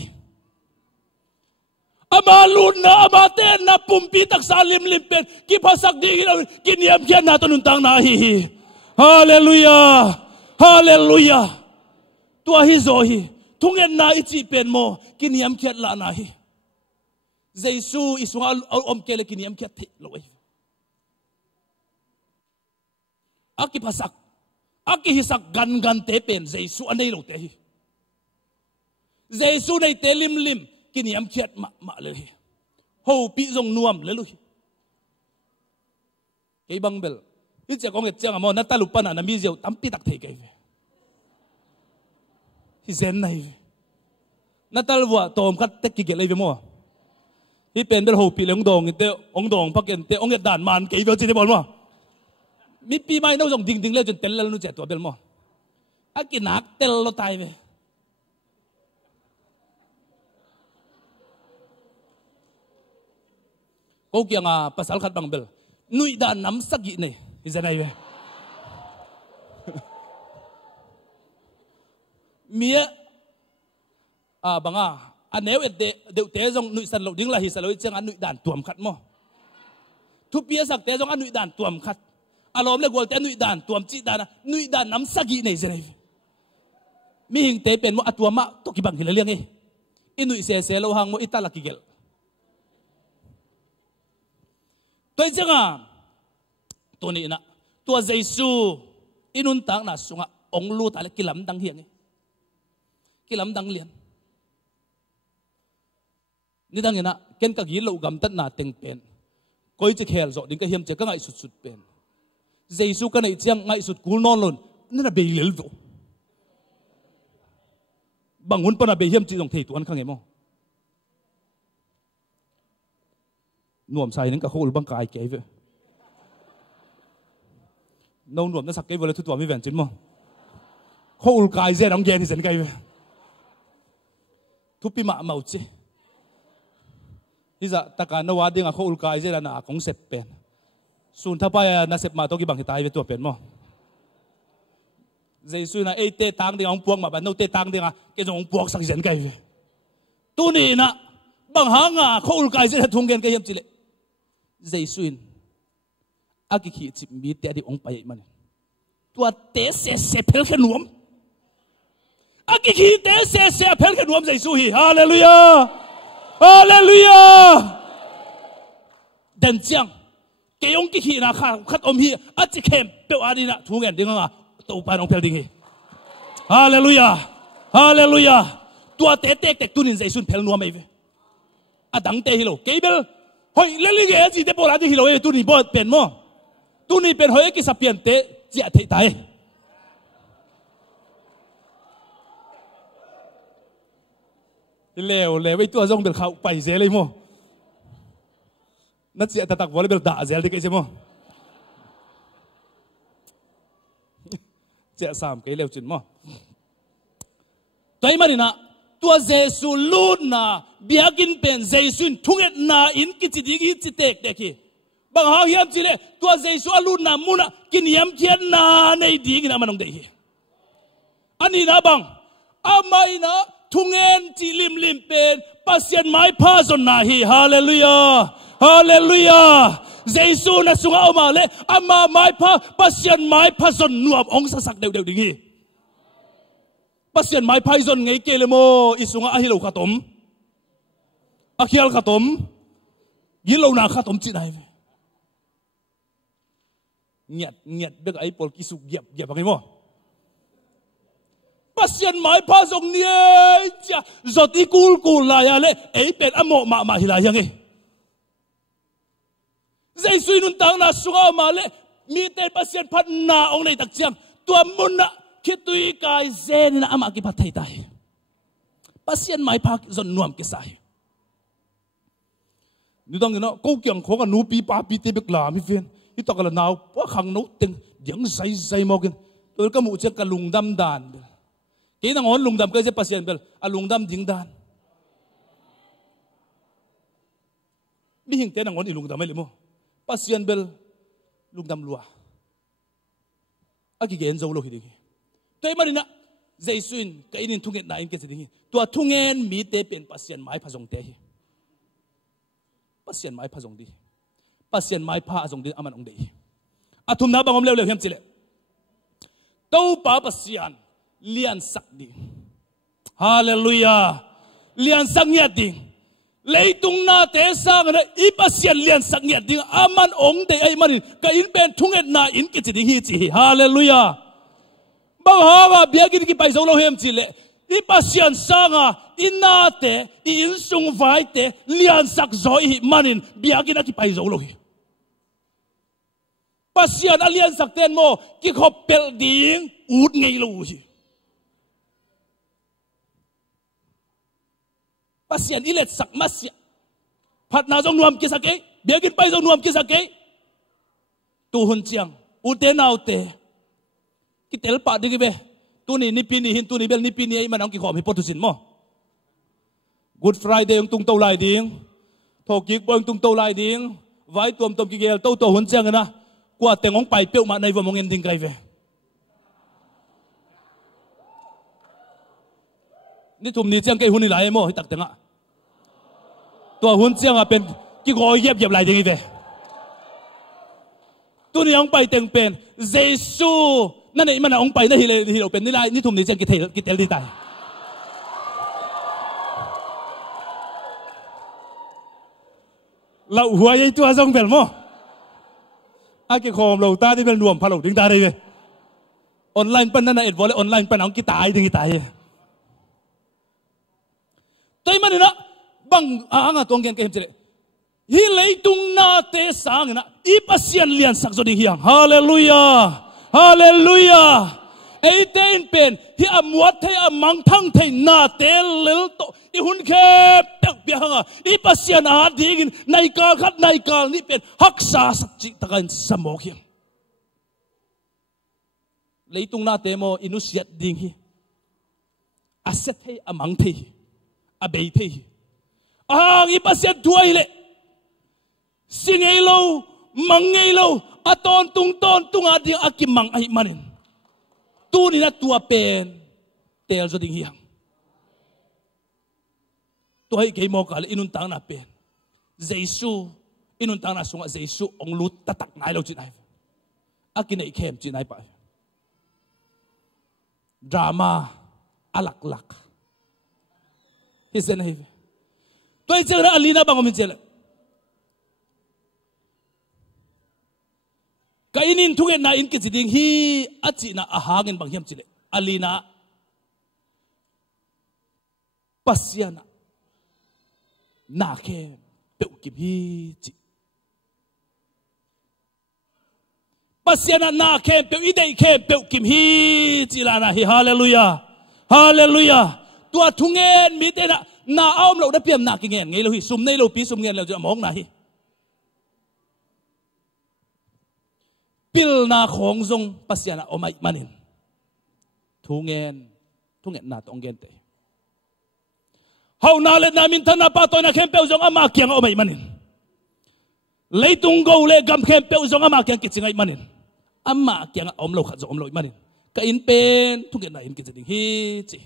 ama lun na ama ten na pumpi tak salim lim pen ki phasak ding hi kiniam khia na tonun tang na hi hallelujah hallelujah tua hi zo hi thungen na ichi pen mo kiniam khiat la na hi Jesu isunga om kele kiniam khiat thi loi aki pasak aki hisak gan gan te pen Jesu anei lo te hi Jesu nei te lim lim kiniam khiat ma le hi ho pi jong nuam le lu hi ke bang bel ni che kong et chang mo na talupa na mi jeu tampi tak the ke hi zen nai na talwa tom khat te ki gelai ve mo hi pen bel ho pi leng dong te ong dong paken te ong et dan man ke ve chi te bol mo mi pi mai no jong ding ding le chen tel nu che to bel mo a ki nak tel lo tai ve ko kyang a pasal khat bang bel nui dan nam sagi nei hi zen ai ve mía banga aneu et de te jong nui san lo ding la hi sa lo chang an nui dan tuam khat mo thu pia sak te jong an nui dan tuam khat alom le gol te nui dan tuam chi dan nui dan nam sagi nei zenai mi hing te pen mo atwa ma to ki bang hi liang e inui se lo hang mo itala ki gel toi changa to ni na tua Jesu inun tang na sunga ong lu ta le kilam dang hiang kilam dang lian ni dang ina ken ka gi lo gam tat na teng pen koi che khel zo ding ka hiam che ka ngai sut sut pen Jesu ka nei chiang ngai sut kul non lon na be lel do bangun pa na be hiam chi jong thei tuan khang emo nuam sai ning ka hol bang kai ke ve no nuam na sak ke vole thu tua mi ven chin mo hol kai je dang gen ni sen kai ve thu pi ma mau chi hiza taka na wa ding a hol kai je na kong sep pen sun tha pa na sep ma to ki bang hi tai ve tu pen mo Jesu na e te tang ding ong puak ma ban no te tang ding a ke jong puak sak zen kai ve tu ni na bang hanga hol kai je thung gen ke hiam chi le Jesu in aki khi chip mi te di ong pai man tua te se phel khan nuam aki khi te se phel khan nuam Jesu hi hallelujah hallelujah dan chiang ke ong ki khi na khat om hi a chi khem pe ani na thu ngen ding nga to pa ong phel ding hi hallelujah hallelujah tua te tek tunin Jesu phel nuam ai ve adang te hi lo ke bel hoi leli ge ji te bola de hi lo e tu ni bo pen mo tu ni pen hoi ki sapian te chia thei tai le wei tua jong bel khau pai je le mo na chia ta tak bol bel da zel de ke je mo chia sam ke leu chin mo toi mari na tua Jesu lut na biakin pen Jesu thunget na in ki chi ding hi chi tek de ki bằng hàng hiểm chỉ lệ tua dây số luôn nằm muốn kinh nghiệm thiên na này đi cái nào mà nông đấy anh đi na bằng amai na thungen chỉ lim pen pasien mai pa zon na hi hallelujah hallelujah Giêsu na sunga oma le ama mai pa pasien mai pa zon nuam ong sa sak đều đi hi pasien mai pa zon ngai ke le mo isunga ahilo khatom akhial khatom gilo na khatom chi nai nhặt được ấy Paul kisu dẹp bằng cái mò pasien mai pa zong nia cha zoti kul la ya le ấy pet amo ma hi la yang e dây suy nun tang na sunga ma le mi te pasien phat na ong nei tak chiang tua mun na khi tui kai zen na ama ki phat thei tai pasien mai pa zon nuam ke sai ni dong no ko kyang kho ka nu pi pa pi te bek la mi ven i to ka la naw pa khang no teng diang zai mo gen tôi ka mu che ka lungdam dan ke na ngon lungdam ka je pasien bel a lungdam ding dan mi hing te na ngon i lungdam mai le mo pasien bel lungdam lua aki gen zo lo hi ding toi mari na jaisun ka inin thungen na in ke ding tua thungen mi te pen pasien mai phajong te hi pasien mai phajong di pasien mai pha azong di aman ong dei athum na bangom lew hem chile to pa pasien lian sak di hallelujah lian sak nya ding leitung na te sang na i pasien lian sak nya ding aman ong dei ai man ka in pen thunget na in ke chi ding hi chi hallelujah bang ha ba biagin ki pai zo lo hem chile i pasien sanga inate in sung vai te lian sak zoi manin biagin ki pai zo lo hi pasien alian sak ten mo ki khop pel ding ut ngei lo hi pasien ilet sak masya phat na jong nuam ki sake biagin pai jong nuam ki sake tu hun chiang u te nau te ki tel pa ding be tu ni pi ni hin tu ni bel ni pi ni ai man ang ki khom hi potusin mo good friday ang tung to lai ding thokik bong tung to lai ding vai tom ki gel to hun chiang na qua tiếng ông bài biểu mà này vừa mong em tin cái về, ni thùng ni chiang cái hun ni lại em mò tắc tiếng ạ, tua hun chiang à bên cái gói dẹp lại tiếng về, tu ni ông bài tiếng bên Giêsu,นั่นนี่มันông bàiนั่นhiเราเป็นนี่lại ni thùng ni chiang cái tel đi tay, lậu huay ấy tua rong về mò cái khom lâu ta đi bên nuông phá lâu tiếng ta đây về online panนั่นน่ะเอ็ดวอลonline pan ông cáiตายtiếng cáiตายtôi mà nữa bằng à tuồng gen cái hem chile hi lấy tung na te sang na i pasien lian sak zo ding hiang hallelujah hallelujah ấy tên pen hi amuat thai amang thang thai na te lel to i hun khe pek bia hanga i pasien a ding nai ka khat nai kal ni pen hak sa sak chi takan samo khiang leitung na te mo inusiat ding hi aset thai amang thai a bei thai i pasien tuai le singei lo mangei lo aton tung a ding akimang ai manin tu ni na tua pen tel zo ding hiang tu hai ke mo kal inun tang na pen Giêsu inun tang na sunga Giêsu ong lut tatak nai lo chi nai akin ei khem chi nai pa drama alak hi sen hai toi chera alina bangom chela kainin thuge na in ke chiding hi achi na ahangin banghiam chile alina pasiana na khe peu kim hi chi pasiana na khe peu idei khe peu kim hi chi la na hi hallelujah hallelujah tua thungen mi te na aom lo da piam na ki ngen ngei lo hi sum nei lo pi sum ngen lo ja mong na hi pil na khong zong pasiana omai manin thungen na tong gen te hau na le na min thana pa to na khem pe zong ama kyang omai manin lấy tung gấu lệ gầm khem bèo giống ama kiang kịch ngay manin ama kiang om lâu khát giống om lâu manin cái in pen thung kiện này in kịch ding hi chi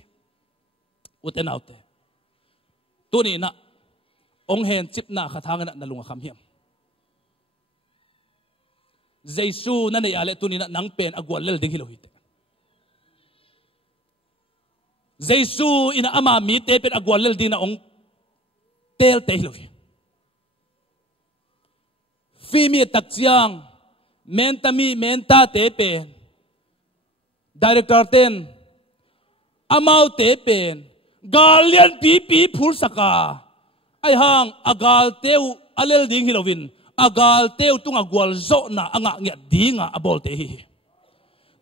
uten out te tu ni na ông hen chip na khát hàng na lunga kham hiam Giêsu na nei ale tu ni na nang pen agwal lel ding hilo hite Giêsu ina ama mi te pen agwal lel ding na ong tel te hilo phi mi tak chiang menta te pen director ten amau te pen galian pi phul saka ai hang agal teu alel ding hilovin agal teu tunga gwal zo na anga nge dinga abol te hi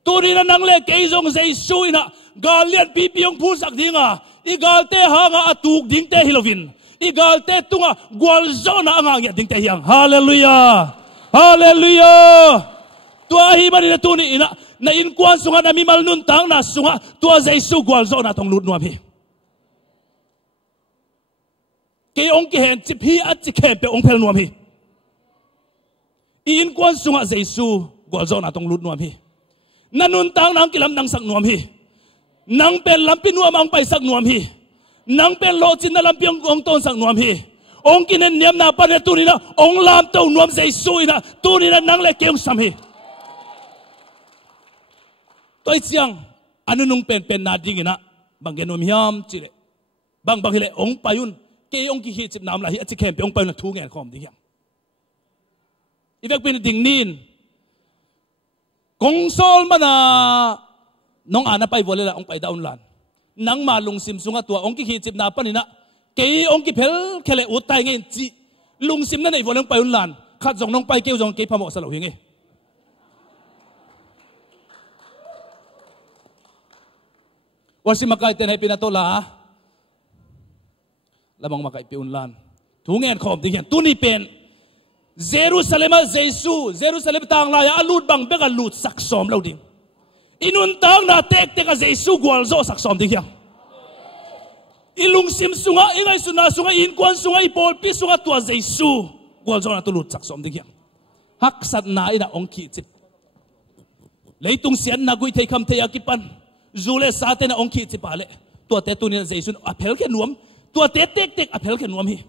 turina nang le ke jong Giêsu ina galian pi ong phul sak dinga igal te hanga atuk ding te hilovin igal te tunga gwal zo na anga nge ding te hiang hallelujah hallelujah tua hi mari na tuni ina na in kwan sunga na mi mal nun tang na sunga tua Giêsu gwal zo na tong lut nuam hi ke ong ki hen chip hi at chi khem pe ong phel nuam hi in kwan sunga Giêsu gwal zo na tong lut nuam hi na nun tang nang kilam nang sak nuam hi nang pen lampi nuam ang pai sak nuam hi nang pen lo chin na lampi ong ton sak nuam hi ong kinen niam na pa ne tuni na ong lam to nuam Giêsu ina tuni na nang le keung sam hi tôi chiang anu nung pen na ding ina bang genom hiam chile bang hile ong payun ke ong ki hi chip nam la hi achi khem pe ong payun thu ngen khom ding hiam ivek pin ding nin kong sol mana nong ana pai vole la ong pai down lan nang ma lung sim sunga tua ong ki hi chip na panina ke ong ki phel khele utai ngen chi lung sim na nei vole ong payun lan khat jong nong pai keu jong ke phamo sa lo hi nge wasi makai ten hai pinatola lamang makai pi unlan thungen khom ding hian tuni pen Jerusalem Giêsu Jerusalem tang la ya alut bang beka lut sak som lo ding inun tang na tek a Giêsu gwal zo sak som ding hian ilung sim sunga ingai suna sunga in kwan sunga ipol pi sunga tua Giêsu gwal zo na tu lut sak som ding hian hak sat na ina ong ki chip leitung sian na gui thei kham thei akipan zule sate na ong ki chi pale tua te tu ni Giêsu aphel ke nuam tua te tek aphel ke nuam hi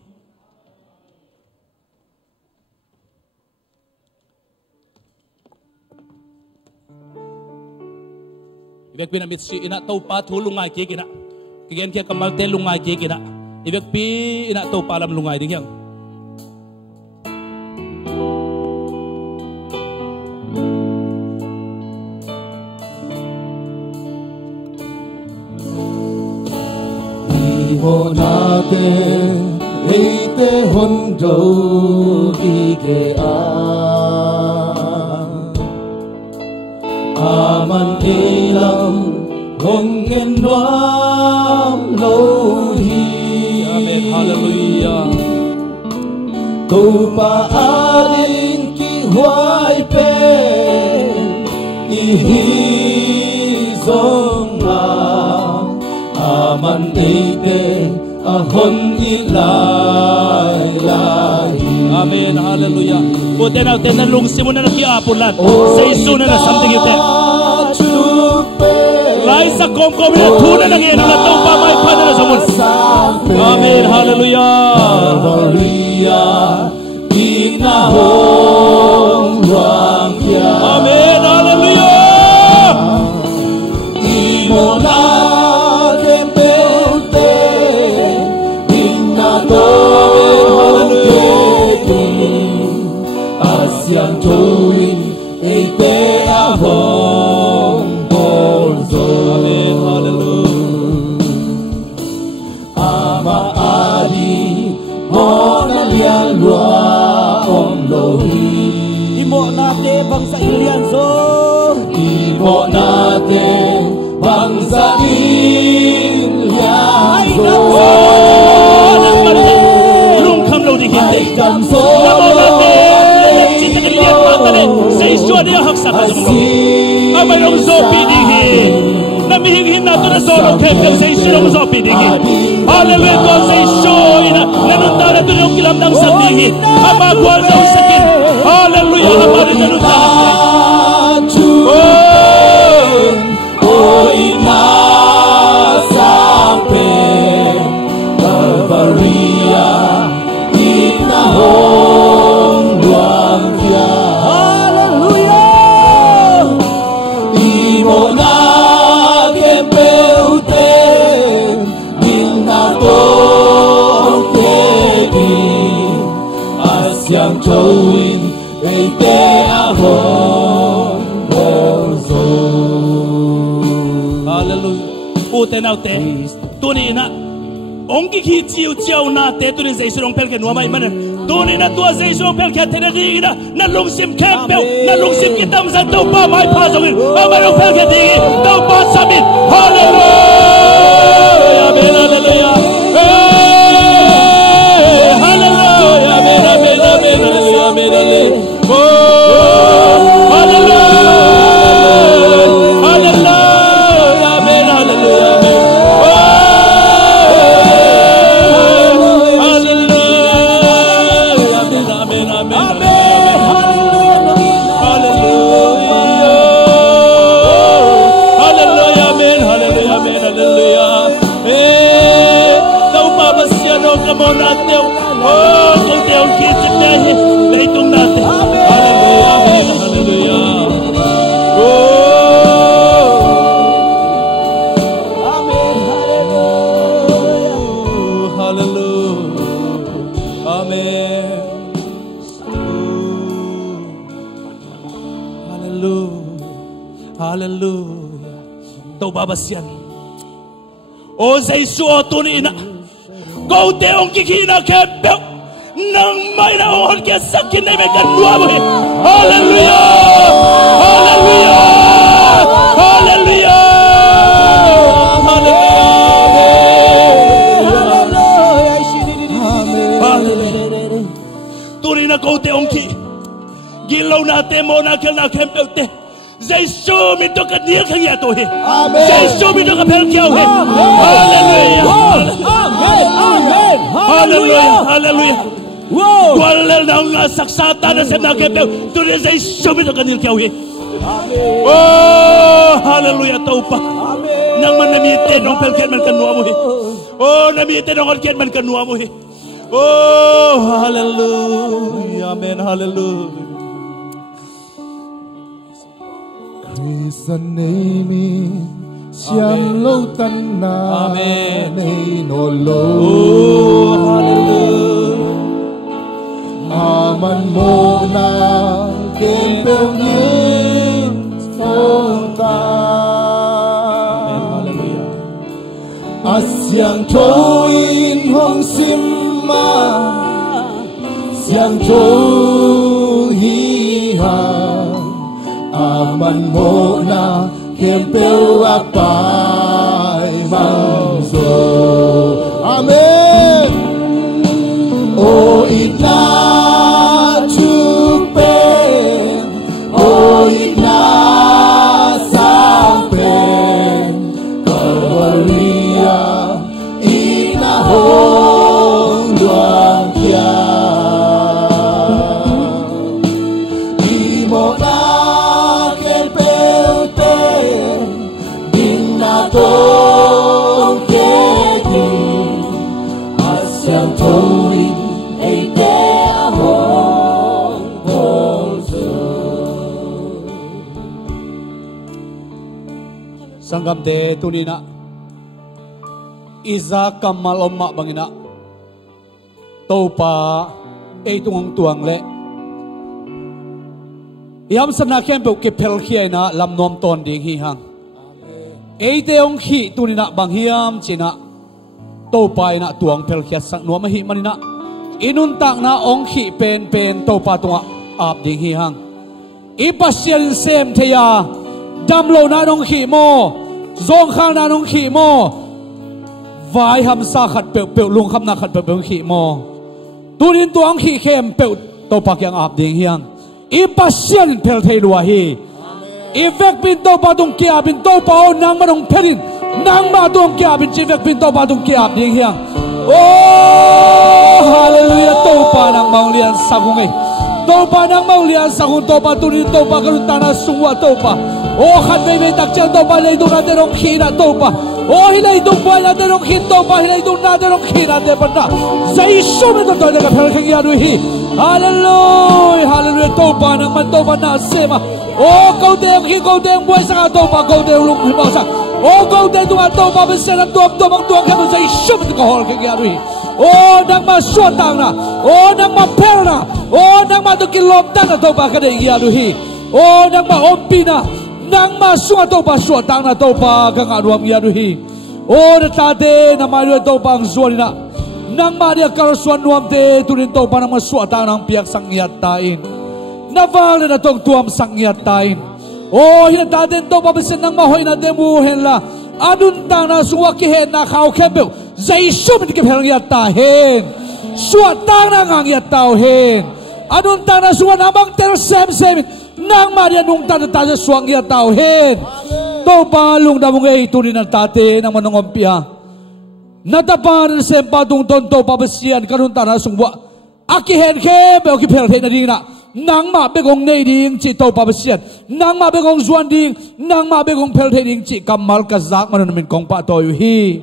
ivek pin amit si ina to pa thu lungai ke kina kigen ke kamal te lungai ke kina ivek pi ina to pa lam lungai ding yang Mo nate leite hondo ike aman elam hongen nuam lohi amen hallelujah tu pa alin ki huai pe ni hi zong aman eite ahon ilai lahi amen hallelujah o tena lung simon na ki apulan Giêsu na something ite lai sa kom na thuna na ngena na tong pa mai pa na samun amen hallelujah hallelujah ina hong wang ya amen hallelujah imona yang tuin ite ahong bolzo amen hallelujah ama adi mona lian lua om lohi imo nate bangsa ilian so imo nate bangsa ilian so lung kham lo di hinte jam so Giêsu dia hak sa kamu. Amai long zo pi ding hi. Na mi hin na tu na zo lo khem khem Giêsu long zo pi ding hi. Hallelujah Giêsu ina na nun ta na tu long kilam dang sa ding hi. Ama gwal zo sakin nào té tôi này na ông cái khi chiều chiều na té tôi này dây xuống pel cái nuôi mày mà tôi này na tôi dây xuống pel cái thế này đi na lung sim camp na lung sim kita masa tàu ba mai pa rồi mà lung pel cái đi tàu ba sabit hallelujah amen hallelujah hallelujah amen amen amen hallelujah amen hallelujah oh hallelujah hallelujah amen hallelujah Come on out there. Oh, go down, kids, and daddy. They do nothing. Hallelujah, amen, hallelujah. Oh, amen, hallelujah. Amen. Hallelujah. Hallelujah. Tau babasian. Oh, say so to ni na. Go down, kikina kebel, nang may na on kaya sakin na may kanwa mo. Hallelujah, hallelujah, hallelujah, hallelujah. Turi na go down ki, gilaw na temo na kaya kebel te. Giêsu mình tôi cần niệm thằng nhà tôi. Giêsu mình tôi cần phèo kêu. Hallelujah. Amen. Amen. Hallelujah. Hallelujah. Wow. Tuan lên nào ngã sắc sa ta đã xem nào kêu. Tôi đã Giêsu mình tôi cần niệm kêu. Oh, hallelujah tàu pa. Nang man nami tên ông phèo kêu mình cần nuôi. Oh, nami tên ông kêu mình cần nuôi. Oh, hallelujah. Amen. Hallelujah. Christian name siam lâu tan na nei no lo aman mo na kempel yin phong ta asyang choin hong sim ma siang cho hi ha aman mo na kempel apai manzo amen o ina chupen o ina sampen Calvaria ina hong luang kia imo na tông kê kỳ asyang thôi ai té hồn hồn sanggam de tunina iza kamal omma bangina topa ei tuang le yam sana kem be ke phel khiaina lam nom ton ding hi hang Ate ong hi tunina banghiam china topai na tuang pel khia sak nuam hi manina inun tak na ong hi pen topa tunga ap ding hi hang ipasial sem theya damlo na ong hi mo zong khang na ong hi mo vai ham sa khat pe lung kham na khat pe hi mo tunin tuang hi khem pe topa kyang ap ding hi hang ipasial pel thei lua hi Ivek pinto badung kia pinto pao nang manong perin nang badung kia bin ivek pinto badung kia ding hiang oh hallelujah to pa nang maung lian sabungai Topa nang mau lian sahun topa tunin topa karun tanah sungwa topa. Oh kan bebe tak cel topa hilai dung nade rong khina topa. Oh hilai dung boy nade rong khin topa hilai dung nade rong khina nade benda. Zai sume to to dega phel khang ya ruhi. Hallelujah hallelujah topa nang man topa na sema. Oh kau teng khi kau teng boy sang topa kau teng lung hi sa. Oh kau teng tu topa besar tuam tuam tuam kan zai sume to hol khang ya ruhi. Oh nang ma suat tang na. Oh nang ma pel na. Oh nang ma tu kilom tang na topa ka dei ya ruhi. Oh nang ma ompi na. Nang ma suat topa suat tang na topa ka ngaruam ya ruhi. Oh na tate na ma ru topa ang suan na. Nang ma dia kar suan nuam te turin topa nang ma suat tang nang piak sang yat tain. Naval na tong tuam sang yat tain. Oh hina tate topa besen nang ma hoy na demu hen la. Adun tang na suwa ki hen na khao kembel. Zai sum di kepel yat ta hen. Suat tang na ngang yat tau hen. Adun tang na suwa namang tel sem nang maria nung tang ta suang yat tau hen. Topa lungdam ngei tunin na tate nang manongompia. Natapan sem patung ton topa besian karun tang na sungwa. Aki hen kembel kepel hen na ding na. Nang ma begong nei ding chi topa besian. Nang ma begong zuan ding. Nang ma begong pel ding chi kamal kazak manonomin kong pa toyu hi.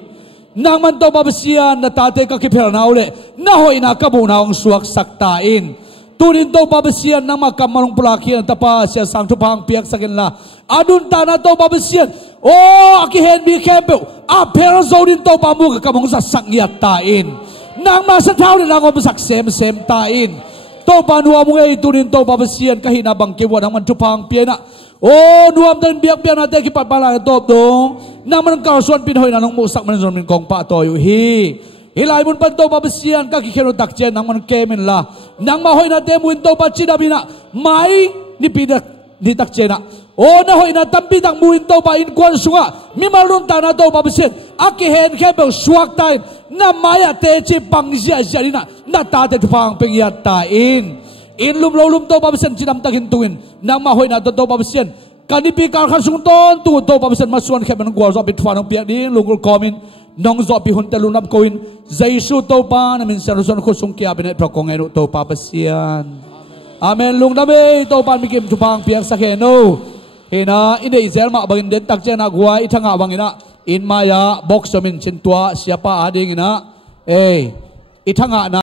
Nang man topa besian na tate ka kipel na ule. Nahoy na kabu na ang suwak saktain. Turin topa besian nang makamalong pulakian tapa siya sang tupang piyak sa kinla. Adun ta na topa besian. Oh akihen mi kempe. Apel zo din topa mo kakamong sa sangyat tain. Nang masataw din ang umasak sem tain. Topa nuwa mo ngay turin topa besian kahinabang kiwa nang man tupang piyak na. Oh nuam dan biak natin kipat pala top dong. Naman ang karsuan pinahoy na nung musak man min kong patoyo hi. Hilay mun pan to babesian ka kikero takchen nang man kemen la. Nang mahoy na temuin to pa chidabina mai ni pidak ni takchena. Oh na hoy na tampidang muin to pa in kwan sunga. Mimalun ta na to babesian. Akihen kebel suak tain na maya teche pangsia jarina na tate pang pengyat tain. In lumlolum to babesian chidam takin tuin. Nang mahoy na to babesian. Kanipi karkan sungton tu to babesian masuan kemen gwa zo bitwan ng piak din lungul komin. Nong zo pi hunte lunap koin. Zaisu to pa namin saruson ko sungkia binet prokongeno to babesian. Amen lungdam to pa mikim tupang piak sa keno. Hina inde izel ma bagin den takchen na gwa itanga bangina. In maya box min chintua siapa ading ina. Itanga na